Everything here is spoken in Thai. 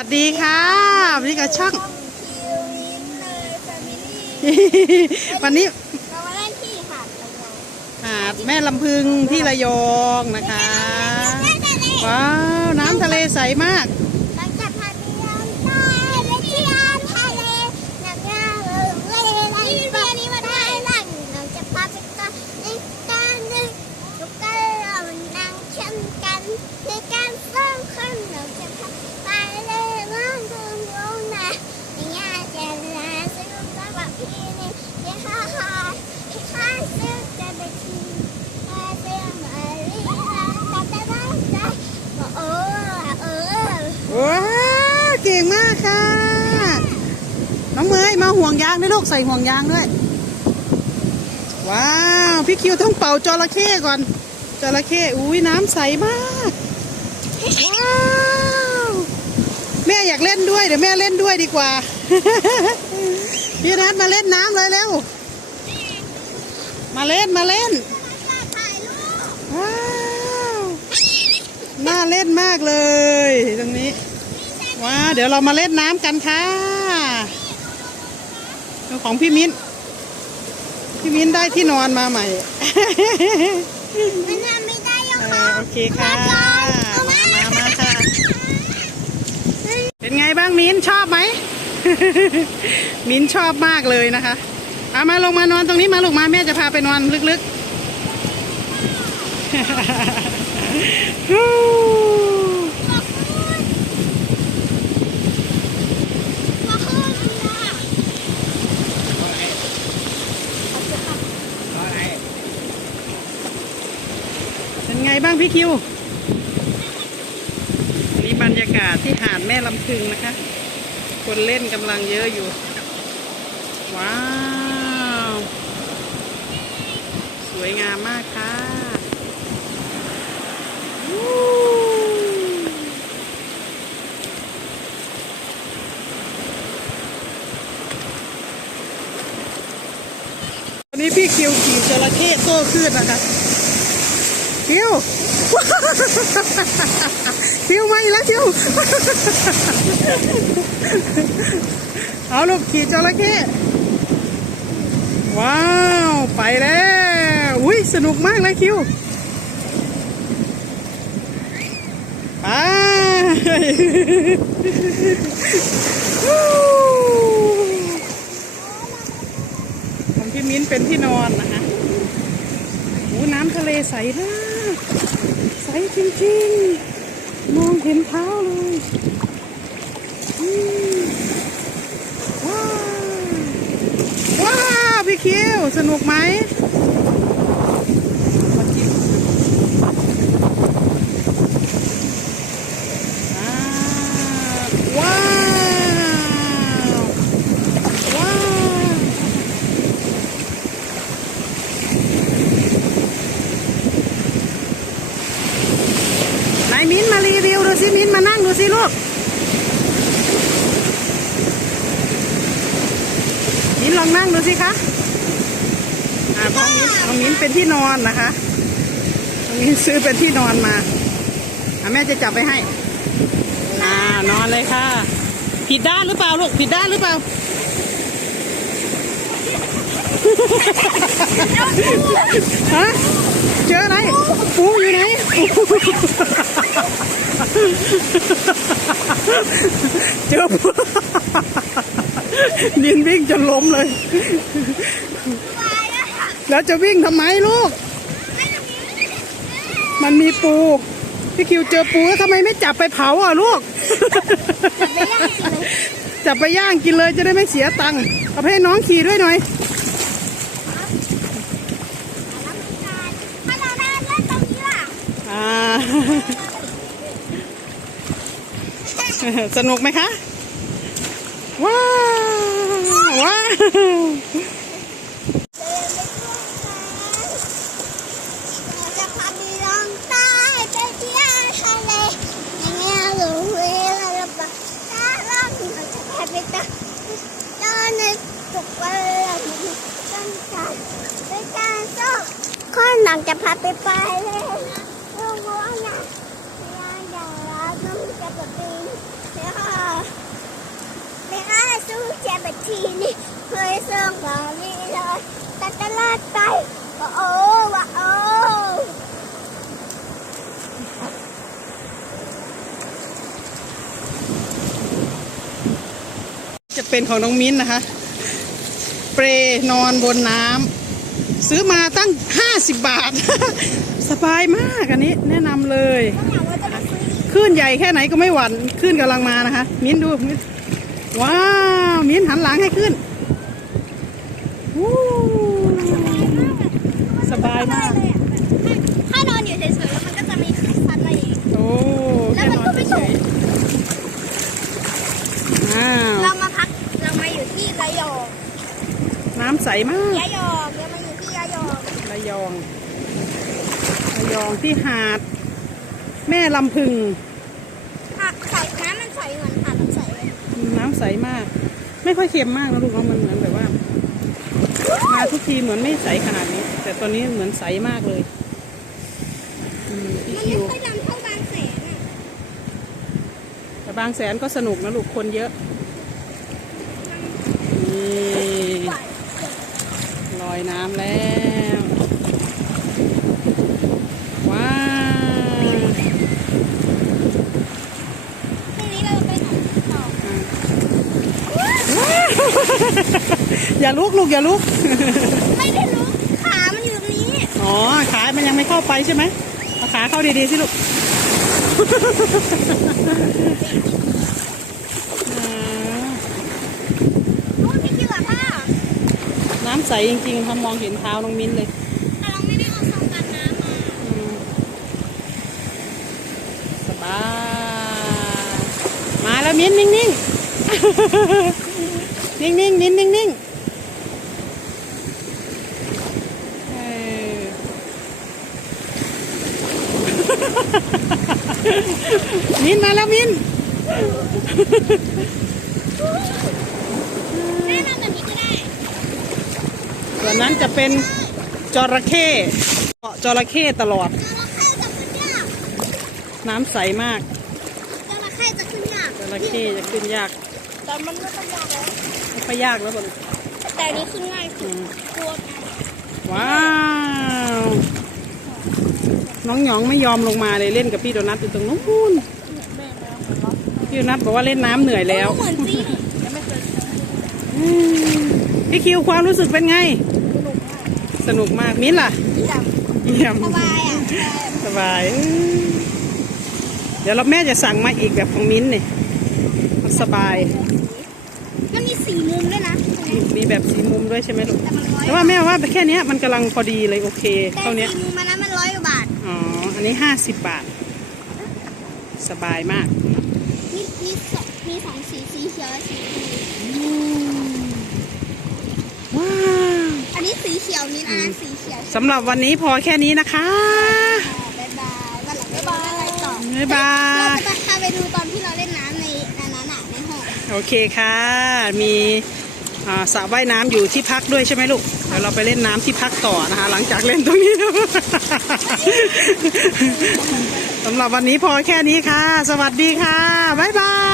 วัสดีค่ะวันนี้กับช่องคิวยิ้มเลยแฟมิลี่วันนี้เรามาเล่นที่หาดตะโยหาดแม่ลำพึงที่ระยองนะคะ ว้าว น้ำทะเลใสมาก หลังจากพาเที่ยวใต้ไปเที่ยวทะเลหนักงาเออเล่นนี่เบียนี้มาได้หลังหลังจากพาไปกันในการนึกทุกการเรานั่งเชื่อมกันในการสร้างขึ้นหลังจากพาไปเลยว่างตรงโน้นนะอย่างเงี้ยจะลาสนุกสำหรับพี่นี่ที่ฮ่าฮ่าที่ข้าซื้อจะไปที ว้าวเก่งมากค่ะ น้องเมยมาห่ วงยางด้วยลูกใส่ห่วงยางด้วย ว้าว พี่คิวต้องเป่าจระเข้ก่อนจระเข้อุ้ยน้ำใสมากว้าวแม่อยากเล่นด้วยเดี๋ยวแม่เล่นด้วยดีกว่า พี่นัทมาเล่นน้ำเลยเร็วมาเล่นมาเล่นว้าวน่าเล่นมากเลยตรงนี้ว้าเดี๋ยวเรามาเล่นน้ำกันค่ะ ของพี่มิ้น พี่มิ้นได้ที่นอนมาใหม่เออโอเคค่ะ มามามาค่ะ เป็นไงบ้างมิ้นชอบไหม มิ้นชอบมากเลยนะคะเอามาลงมานอนตรงนี้มาลูกมาแม่จะพาไปนอนลึกๆ ฮู้ เป็นไงบ้างพี่คิวนี่บรรยากาศที่หาดแม่ลำพึงนะคะ คนเล่นกำลังเยอะอยู่ ว้าว สวยงามมากค่ะวันนี้พี่คิวขี่จระเข้โต้คลื่นนะคะ คิวคิวมาอีกแล้วคิวเอาลูกขี่จระเข้ว้าว ไปแล้วอุ้ยสนุกมากเลยคิวไปของพี่มิ้นเป็นที่นอนนะคะโอ้น้ำทะเลใสมาก สจริงๆ มองเห็นเท้าเลยว้าว้าพี่คิว สนุกไหมมากินอ่าว้าว ว้าว ไหนมิ้นมารีวิวดูสิมิ้นมานั่งดูสิลูก มิ้น ลองนั่งดูสิคะอ่าน้องมิ้นน้องมิ้เป็นที่นอนนะคะน้องมิ้ซื้อเป็นที่นอนมาอะแม่จะจับไปให้อ่านอนเลยค่ะ ผิดด้านหรือเปล่าลูกผิดด้านหรือเปล่าฮะเจออะไรปูอยู่ไหนเจอปู ดินวิ่งจนล้มเลย แล้วจะวิ่งทำไมลูก มันมีปู พี่คิวเจอปูแล้วทำไมไม่จับไปเผาอะลูก จับไปย่างกินเลยจะได้ไม่เสียตังค์เอาไปให้น้องขี่ด้วยหน่อยอ่าสนุกไหมคะ ว้า ว้าวจะพาไปลองใต้ไปเดียวทะเลอยางเงี้ยหรือเวลาเราไปถ้าเราเราจะไปตะตอนในสุกวันเราต้องการไปการโซ่คนหลังจะพาไปไปเลยลูกว่านะงานอย่างเราต้องจะไปปีนเที่ยว เจ็บแบบทีนี่เคยเสื่อมแบบนี้เลยแต่ตลอดไปว่าโอ้ว่าโอ้จะเป็นของน้องมิ้นนะคะ เปรนอนบนน้ำซื้อมาตั้ง 50 บาท สบายมากอันนี้แนะนำเลยก็อยากว่าจะมาซื้ออีกคลื่นใหญ่แค่ไหนก็ไม่หวั่นคลื่นกำลังมานะคะ มิ้นดูมิ้น ว้าวมิ้นหันหลังให้ขึ้นวู้สบายมากเลยอะถ้านอนอยู่เฉยๆแล้วมันก็จะมีคลิปซัดมาเองโอ้แล้วมันก็ไม่ตกอ้าวเรามาพักเรามาอยู่ที่ระยองน้ำใสมากยะยองเรามาอยู่ที่ยะยองระยองระยองที่หาด แม่ลำพึง ผักใส่น้ำมันใสเหมือนผักน้ำใสเลย น้ำ ใสมาก ไม่ค่อยเค็มมากนะลูกเนาะมันเหมือนแบบว่า มาทุกทีเหมือนไม่ใสขนาดนี้ แต่ตอนนี้เหมือนใสมากเลยอืมพี่มันคิไม่วค่อยดำเท่าบางแสนอะแต่บางแสนก็สนุกนะลูกคนเยอะนี่หวานลอยน้ำแล้วว้าว ทีนี้เราไปไหนต่อ อย่าลุกลูกอย่าลุก ไม่ได้รู้ขามันอยู่ตรงนี้ อ๋อขา มันยังไม่เข้าไปใช่ไหมเอาขาเข้าดีๆสิลูกอ่าโอ้ยพี่คิวอะพ่อน้ำใสจริงๆค่ะมองเห็นเท้าน้องมิ้นเลย แต่เราไม่ได้เอาซองกันน้ำมาอืมสบาย มาแล้วมิ้นนิ่งๆ นิ่งๆมิ้นนิ่งๆเออ มิ้นมาแล้วมิ้นแม่นอนแบบนี้ก็ได้ส่วนนั้นจะเป็นจระเข้เกาะจระเข้ตลอดจระเข้จะขึ้นยากน้ำใสมาก จระเข้จะขึ้นยากจระเข้จะขึ้นยาก แต่มันไม่ต้องยากแล้วไม่ค่อยยากแล้วบนแต่อันนี้ขึ้นง่ายสุอืดมกลัวว้าว น้องหยองไม่ยอมลงมาเลยเล่นกับพี่โดนัทอยู่ตรงนู้นพี่โดนัทบอกว่าเล่นน้ำเหนื่อยแล้วเหมือนจริงยังไม่เคยอืมพี่คิวความรู้สึกเป็นไง สนุกมากมิ้นล่ะเยี่ยมเยี่ยม สบายอะสบายเออเดี๋ยวเราแม่จะสั่งมาอีกแบบของมิ้นท์เนี่ยมันสบาย มันมีสี่มุมด้วยนะมีแบบสีมุมด้วยใช่ไหมลูก แต่มันร้อยแต่ว่าแม่ว่าแค่เนี้ยมันกำลังพอดีเลยโอเคแต่เท่าเนี้ยสี่มุมมันนั้น อ๋ออันนี้ห้าสิบบาท สบายมาก มีมีสองมีสองสีสีเขียวและสีชมพูว้าวอันนี้สีเขียวนี้อันนั้นสีเขียวสำหรับวันนี้พอแค่นี้นะคะ บ๊ายบายวันหลังบ๊ายบายอะไรต่อบ๊ายบาเรายจะพาไปดูตอนที่เราเล่นน้ำในในนั้นอะในห้อง โอเคค่ะ มีอ่า สระว่ายน้ำอยู่ที่พักด้วยใช่ไหมลูก เดี๋ยวเราไปเล่นน้ำที่พักต่อนะคะ หลังจากเล่นตรงนี้สำหรับวันนี้พอแค่นี้ค่ะ สวัสดีค่ะ บ๊ายบาย